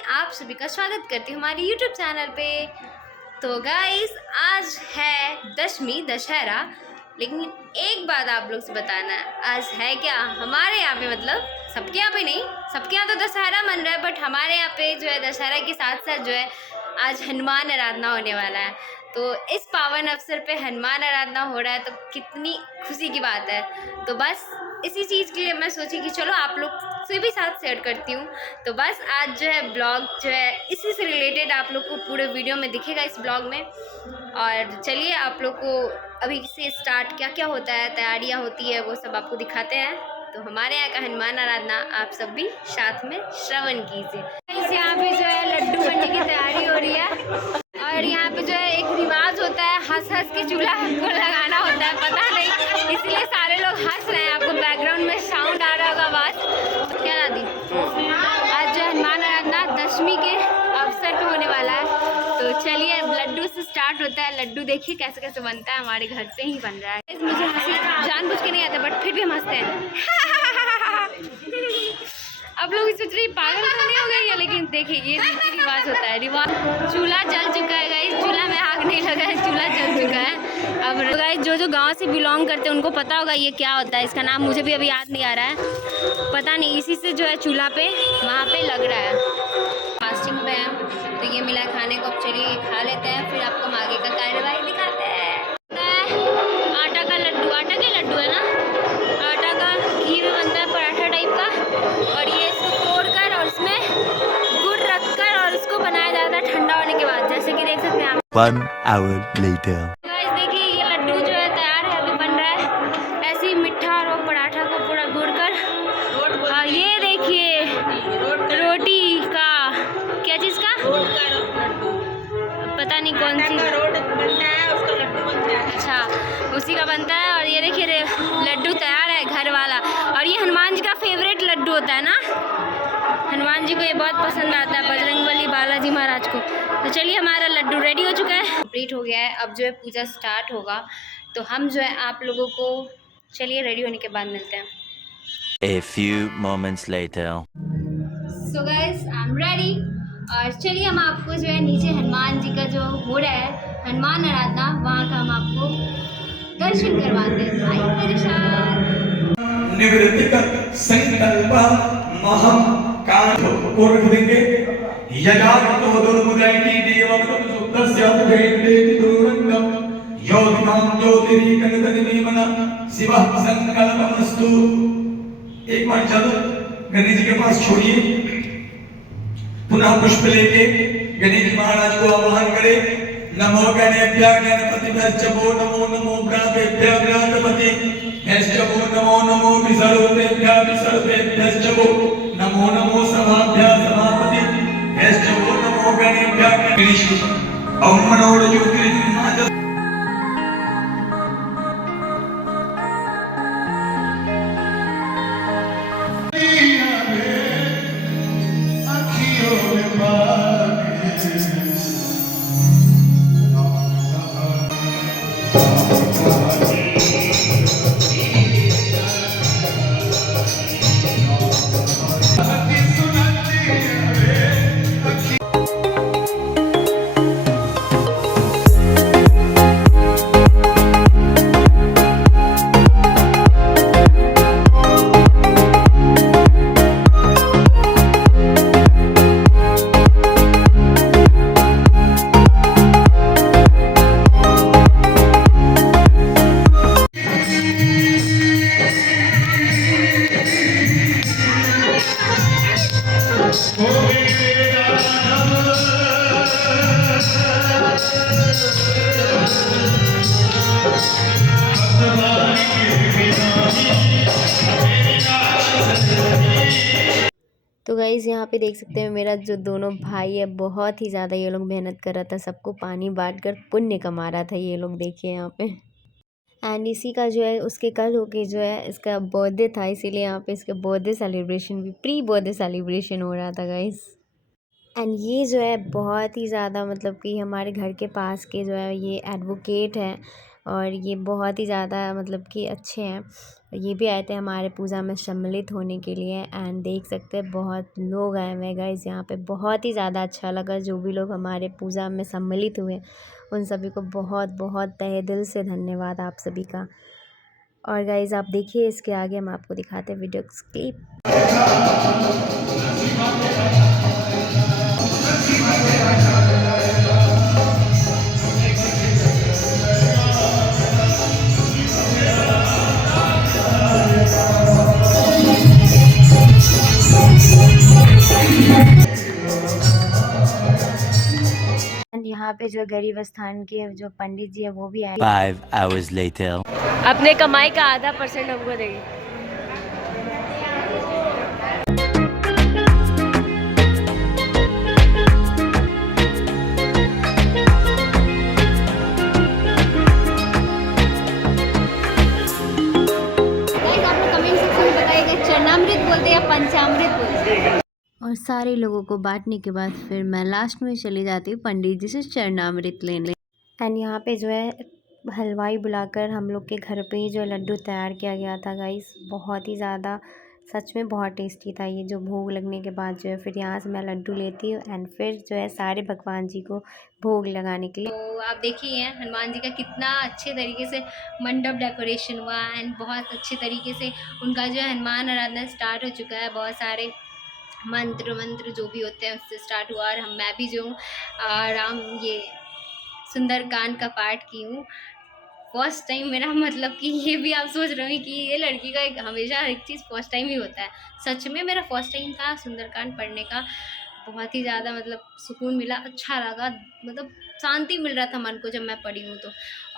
में आप सभी का स्वागत करती हूँ हमारे YouTube चैनल पे। तो गाइस आज है दशमी दशहरा, लेकिन एक बात आप लोग से बताना है, आज है क्या हमारे यहाँ पे, मतलब सबके यहाँ पे नहीं, सबके यहाँ तो दशहरा मन रहा है, बट हमारे यहाँ पे जो है दशहरा के साथ साथ जो है आज हनुमान आराधना होने वाला है। तो इस पावन अवसर पे हनुमान आराधना हो रहा है, तो कितनी खुशी की बात है। तो बस इसी चीज़ के लिए मैं सोची कि चलो आप लोग से भी साथ शेयर करती हूँ। तो बस आज जो है ब्लॉग जो है इसी से रिलेटेड आप लोग को पूरे वीडियो में दिखेगा इस ब्लॉग में। और चलिए आप लोग को अभी से स्टार्ट क्या क्या होता है, तैयारियाँ होती है, वो सब आपको दिखाते हैं। तो हमारे यहाँ का हनुमान आराधना आप सब भी साथ में श्रवण कीजिए। इस यहाँ पे जो है लड्डू बनने की तैयारी हो रही है, और यहाँ पे जो है एक रिवाज होता है हंस हंस के चूल्हा को लगाना होता है, पता नहीं इसलिए सारे लोग हंस रहे हैं। आपको बैकग्राउंड में साउंड आ रहा होगा, आवाज़ क्या दादी। आज जो हनुमान आराधना दशमी के अवसर पे होने वाला है। तो चलिए लड्डू से स्टार्ट होता है। लड्डू देखिए कैसे कैसे बनता है, हमारे घर पे ही बन रहा है। मुझे हंसी जानबूझ के नहीं आता, बट फिर भी हम हंसते हैं। अब लोग सोच रहे पागल तो नहीं हो गई है, लेकिन देखिए ये रीति रिवाज होता है। रिवाज चूल्हा जल चुका है गाइस, चूल्हा में आग नहीं लगा है, चूल्हा जल चुका है। अब गाइस जो गांव से बिलोंग करते हैं उनको पता होगा ये क्या होता है। इसका नाम मुझे भी अभी याद नहीं आ रहा है, पता नहीं। इसी से जो है चूल्हा पे वहाँ पे लग रहा है। फास्टिंग पे है तो ये मिला खाने को। अब चलिए खा लेते हैं, फिर आपको आगे का कार्यवाही दिखाते हैं। आटा का लड्डू, आटा के लड्डू है ना, आटा का घी में बनता है पराठा टाइप का, और ये इसको तोड़कर और इसमें गुड़ रखकर और इसको बनाया जाता है ठंडा होने के बाद, जैसे कि देख सकते हैं आप। 1 hour later. गाइस देखिए ये लड्डू जो है तैयार है, अभी बन रहा है। ऐसे ही मिठा और वो पराठा को पूरा गुड़ कर, और ये देखिए रोटी का क्या चीज़ का पता नहीं कौन सी बनता है, उसका लड्डू बनता है। अच्छा उसी का बनता है। और ये देखिए लड्डू तैयार है घर वाला, और ये हनुमान जी का फेवरेट लड्डू होता है ना, हनुमान जी को ये बहुत पसंद आता है, बजरंगबली बालाजी महाराज को। तो चलिए हमारा लड्डू रेडी हो चुका है, कंप्लीट हो गया है। अब जो है पूजा स्टार्ट होगा, तो हम जो है आप लोगों को चलिए रेडी होने के बाद मिलते हैं। A few moments later. So guys I am ready, और चलिए हम आपको जो है नीचे हनुमान जी का जो हो रहा है हनुमान आराधना, वहाँ का हम आपको दर्शन करवाते हैं। आइए मेरे साथ। निवृत्तिक संकल्प महम कांड पूर्व देंगे। यदा तो दुर्मुदयति देवं सुप्तस्य उदयते दुरंगम योगिनां ज्योतिरीकनतनिमन शिवः संकल्पमस्तु। एक बार चलो गणेश जी के पास छोड़िए, पुनः पुष्प लेके गणेश जी महाराज को आवाहन करें। नमो गणेभ्यः गणपतिभ्यो नमो नमो गणपेभ्यः गणपतिभ्यो नमो नमो विसर्वेभ्यः विसर्वेभ्यो नमो नमो सभाभ्यः सभापतिभ्यो नमो गणेभ्यः गणेश। ओम मनोर ज्योतिर्गमय तो गाइज़ यहाँ पे देख सकते हैं मेरा जो दोनों भाई है, बहुत ही ज़्यादा ये लोग मेहनत कर रहा था, सबको पानी बांट कर पुण्य कमा रहा था ये लोग, देखिए यहाँ पे। एंड इसी का जो है उसके कल होके जो है इसका बर्थडे था, इसीलिए यहाँ पे इसका बर्थडे सेलिब्रेशन भी, प्री बर्थडे सेलिब्रेशन हो रहा था गाइज़। एंड ये जो है बहुत ही ज़्यादा, मतलब कि हमारे घर के पास के जो है ये एडवोकेट हैं, और ये बहुत ही ज़्यादा मतलब कि अच्छे हैं। ये भी आए थे हमारे पूजा में सम्मिलित होने के लिए। एंड देख सकते हैं बहुत लोग आए हुए गाइस यहाँ पे। बहुत ही ज़्यादा अच्छा लगा। जो भी लोग हमारे पूजा में सम्मिलित हुए उन सभी को बहुत बहुत तहे दिल से धन्यवाद आप सभी का। और गाइस आप देखिए इसके आगे हम आपको दिखाते हैं वीडियो क्लिप। यहाँ पे जो गरीब स्थान के जो पंडित जी है वो भी आए। 5 hours later. अपने कमाई का आधा % हमको देगी। चरणामृत बोलते या पंचामृत बोलते। और सारे लोगों को बांटने के बाद फिर मैं लास्ट में चली जाती हूँ पंडित जी से चरणामृत लेने। एंड यहाँ पे जो है हलवाई बुलाकर हम लोग के घर पे ही जो लड्डू तैयार किया गया था गाइस। बहुत ही ज़्यादा सच में बहुत टेस्टी था ये। जो भोग लगने के बाद जो है फिर यहाँ से मैं लड्डू लेती हूँ एंड फिर जो है सारे भगवान जी को भोग लगाने के लिए। तो आप देखिए हनुमान जी का कितना अच्छे तरीके से मंडप डेकोरेशन हुआ एंड बहुत अच्छे तरीके से उनका जो है हनुमान आराधना स्टार्ट हो चुका है। बहुत सारे मंत्र जो भी होते हैं उससे स्टार्ट हुआ। और मैं भी जो हूँ राम ये सुंदरकांड का पाठ की हूँ फर्स्ट टाइम मेरा। मतलब कि ये भी आप सोच रहे हो कि ये लड़की का एक हमेशा हर एक चीज़ फर्स्ट टाइम ही होता है। सच में मेरा फर्स्ट टाइम था सुंदरकांड पढ़ने का। बहुत ही ज़्यादा मतलब सुकून मिला, अच्छा लगा, मतलब शांति मिल रहा था मन को जब मैं पढ़ी हूँ तो।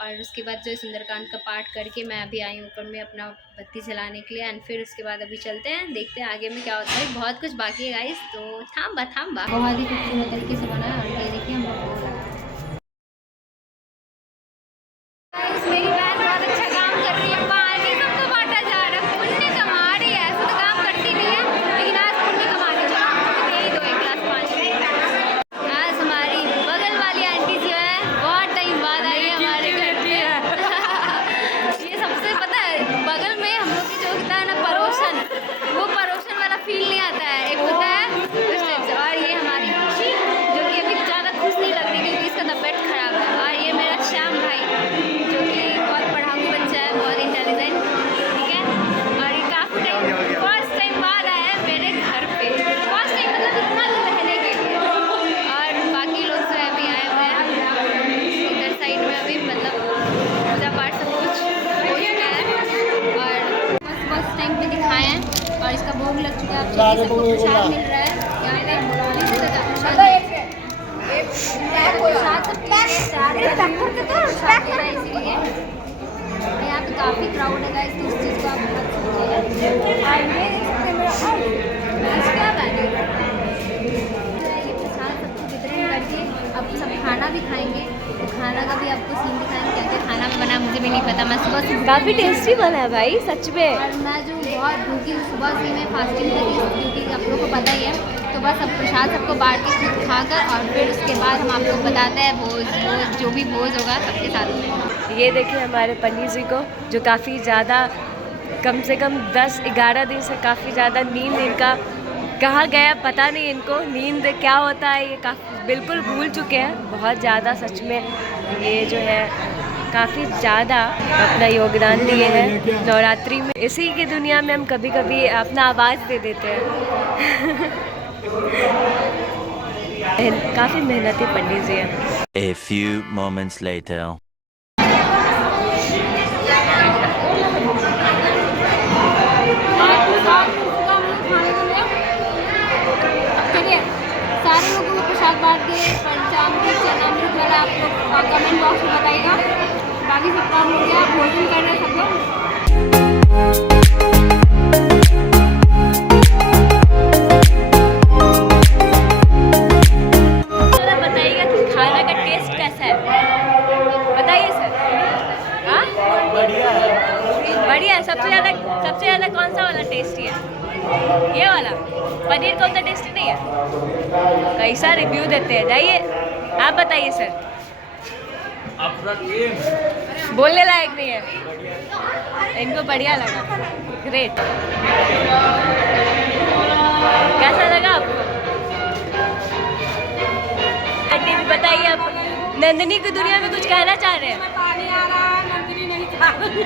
और उसके बाद जो है सुंदरकांड का पाठ करके मैं अभी आई हूँ ऊपर में अपना बत्ती जलाने के लिए। एंड फिर उसके बाद अभी चलते हैं, देखते हैं आगे में क्या होता है। बहुत कुछ बाकी है गाइस, तो थाम बहुत ही खूबसूरत तरीके से बना है। और ये देखिए हम लोग मेरी बहन बहुत अच्छा काम कर रही है। पानी सबको बांटा जा रहा है, पुण्य कमा रही है। ऐसा तो काम करती नहीं है लेकिन आज पुण्य कमा रही है। यही दो एक गिलास पानी। आज हमारी बगल वाली आंटी जो है बहुत टाइम बाद आई है हमारे घर पे। ये सबसे पता है बगल में हम लोग की जो होता है ना परोसन, वो परोसन वाला फील नहीं आता है। एक होता है उस टाइप से। और ये हमारी खुशी जो कि अभी ज़्यादा खुश नहीं लग रही क्योंकि इसका तबीयत खराब है। और ये मेरा श्याम भाई जो कि बहुत पढ़ाकू बच्चा है, बहुत इंटेलिजेंट, ठीक है। और ये काफ़ी टाइम फर्स्ट टाइम बाद आया है मेरे घर पे। फर्स्ट टाइम मतलब इतना दिन रहने के लिए। और बाकी लोग जो है अभी आए हुए हैं इधर साइड में। अभी मतलब पूजा पाठ सब कुछ हो चुका है और बस फर्स्ट टाइम पे दिखाए हैं। और इसका भोग लग चुका है। आप सबको प्रसाद मिल रहा है इसीलिए यहाँ पे काफ़ी क्राउड है गाइस। तो उस चीज़ को आप ये प्रसाद सबको वितरण करके अब सब खाना भी खाएंगे। तो खाना का भी आपको सीन दिखाएंगे क्या क्या खाना बना मुझे भी नहीं पता। मैं सुबह से काफ़ी टेस्टी बना है भाई सच में। और मैं जो बहुत भूखी हूँ सुबह से मैं फास्टिंग करी क्योंकि आप लोगों को पता ही है। तो बस अब प्रसाद सबको बांट के खुद खाकर और फिर उसके बाद हम आप लोग बताते हैं भोज जो भी भोज होगा सबके साथ में। ये देखिए हमारे पंडित जी को जो काफ़ी ज़्यादा कम से कम 10-11 दिन से काफ़ी ज़्यादा नींद इनका कहाँ गया पता नहीं। इनको नींद क्या होता है ये काफ़ी बिल्कुल भूल चुके हैं बहुत ज़्यादा। सच में ये जो है काफ़ी ज़्यादा अपना योगदान दिए हैं नवरात्रि में। इसी की दुनिया में हम कभी कभी अपना आवाज़ दे देते हैं। काफ़ी मेहनती पंडित जी हैं। A few moments later. सारे लोगों को प्रसाद बांट के पंचामृत चरणामृत वाला आप लोग कमेंट बॉक्स में बताइएगा। बाकी सब काम हो गया, भोजन कर रहे हैं सब लोग। बताइएगा कि खाना का टेस्ट कैसा है, बताइए सर। हाँ बढ़िया है। सबसे ज़्यादा कौन सा वाला टेस्टी है? ये वाला पनीर कौन सा टेस्टी नहीं है? कैसा रिव्यू देते हैं जाइए आप बताइए सर। बोलने लायक नहीं है। इनको बढ़िया लगा, ग्रेट। कैसा लगा आपको? आंटी भी बताइए, आप नंदिनी की दुनिया में कुछ कहना चाह रहे हैं? पानी आ रहा है, नंदिनी नहीं खा रही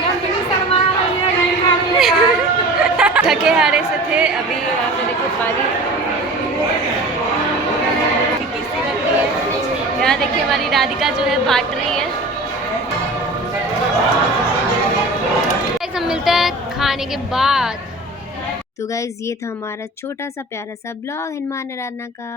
नंदिनी शर्मा रही है, नहीं खा रही है। थके हारे से थे, अभी यहाँ पे देखो पानी किसी लग रही है। यहाँ देखिए हमारी राधिका जो है बांट रही है। गाइस हम मिलते हैं खाने के बाद। तो गाइस ये था हमारा छोटा सा प्यारा सा ब्लॉग हनुमान आराधना का।